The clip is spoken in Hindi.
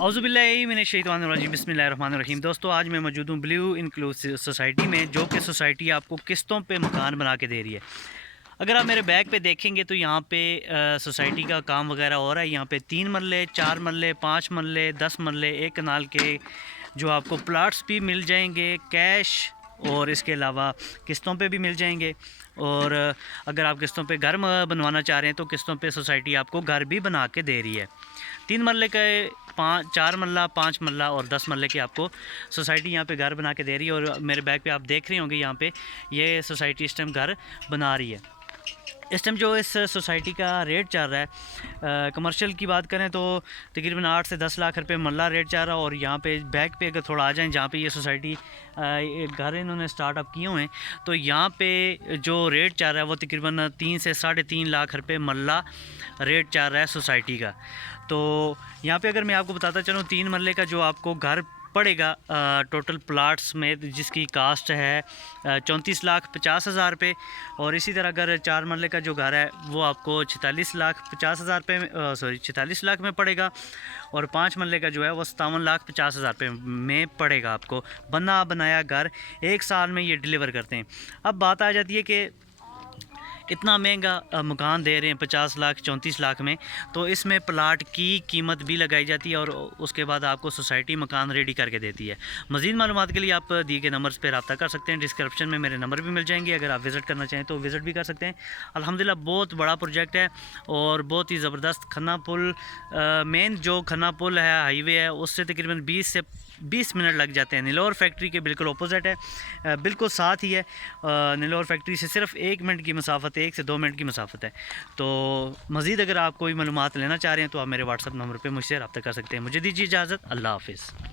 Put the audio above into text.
औज़ुबिल्लाहि मिनश्शैतानिर्रजीम बिस्मिल्लाहिर्रहमानिर्रहीम। दोस्तों, आज मैं मौजूद हूँ ब्लू इंक्लूसिव सोसाइटी में, जो कि सोसाइटी आपको किस्तों पे मकान बना के दे रही है। अगर आप मेरे बैग पे देखेंगे तो यहाँ पे सोसाइटी का काम वगैरह हो रहा है। यहाँ पे 3 मरले, 4 मरले, 5 मरले, 10 मरले, एक कनाल के जो आपको प्लाट्स भी मिल जाएंगे कैश, और इसके अलावा किस्तों पे भी मिल जाएंगे। और अगर आप किस्तों पे घर बनवाना चाह रहे हैं तो किस्तों पे सोसाइटी आपको घर भी बना के दे रही है। 3 मरले के 4 मरला, 5 मरला और 10 मरले के आपको सोसाइटी यहाँ पे घर बना के दे रही है। और मेरे बैग पे आप देख रहे होंगे, यहाँ पे ये सोसाइटी इस टाइम घर बना रही है। इस टाइम जो इस सोसाइटी का रेट चल रहा है, कमर्शियल की बात करें तो तकरीबन 8 से 10 लाख रुपए मरला रेट चल रहा है। और यहाँ पे बैक पे अगर थोड़ा आ जाएं, जहाँ पे ये सोसाइटी घर इन्होंने स्टार्टअप किए हुए हैं, तो यहाँ पे जो रेट चल रहा है वो तकरीबन 3 से 3.5 लाख रुपए मरला रेट चल रहा है सोसाइटी का। तो यहाँ पे अगर मैं आपको बताता चलूँ, 3 मरले का जो आपको घर पड़ेगा टोटल प्लाट्स में, जिसकी कास्ट है 34,50,000 रुपये। और इसी तरह अगर 4 मरले का जो घर है वो आपको 46,50,000 रुपये 46 लाख में पड़ेगा। और 5 मरले का जो है वो 57,50,000 रुपये में पड़ेगा आपको। बना बनाया घर 1 साल में ये डिलीवर करते हैं। अब बात आ जाती है कि इतना महंगा मकान दे रहे हैं 50 लाख 34 लाख में, तो इसमें प्लाट की कीमत भी लगाई जाती है और उसके बाद आपको सोसाइटी मकान रेडी करके देती है। मज़ीद मालूमात के लिए आप दिए गए नंबर्स पर रब्ता कर सकते हैं। डिस्क्रिप्शन में मेरे नंबर भी मिल जाएंगे, अगर आप विज़िट करना चाहें तो विज़िट भी कर सकते हैं। अल्हम्दुलिल्लाह बहुत बड़ा प्रोजेक्ट है और बहुत ही ज़बरदस्त। खन्ना पुल, मेन जो खन्ना पुल है, हाईवे है, उससे तकरीबन 20 मिनट लग जाते हैं। नीलोर फैक्ट्री के बिल्कुल अपोजिट है, बिल्कुल साथ ही है। नीलोर फैक्ट्री से सिर्फ 1 मिनट की मसाफत है, 1 से 2 मिनट की मसाफत है। तो मज़ीद अगर आप कोई मालूमात लेना चाह रहे हैं तो आप मेरे व्हाट्सअप नंबर पे मुझसे रब्ता कर सकते हैं। मुझे दीजिए इजाज़त। अल्लाह हाफ़िज़।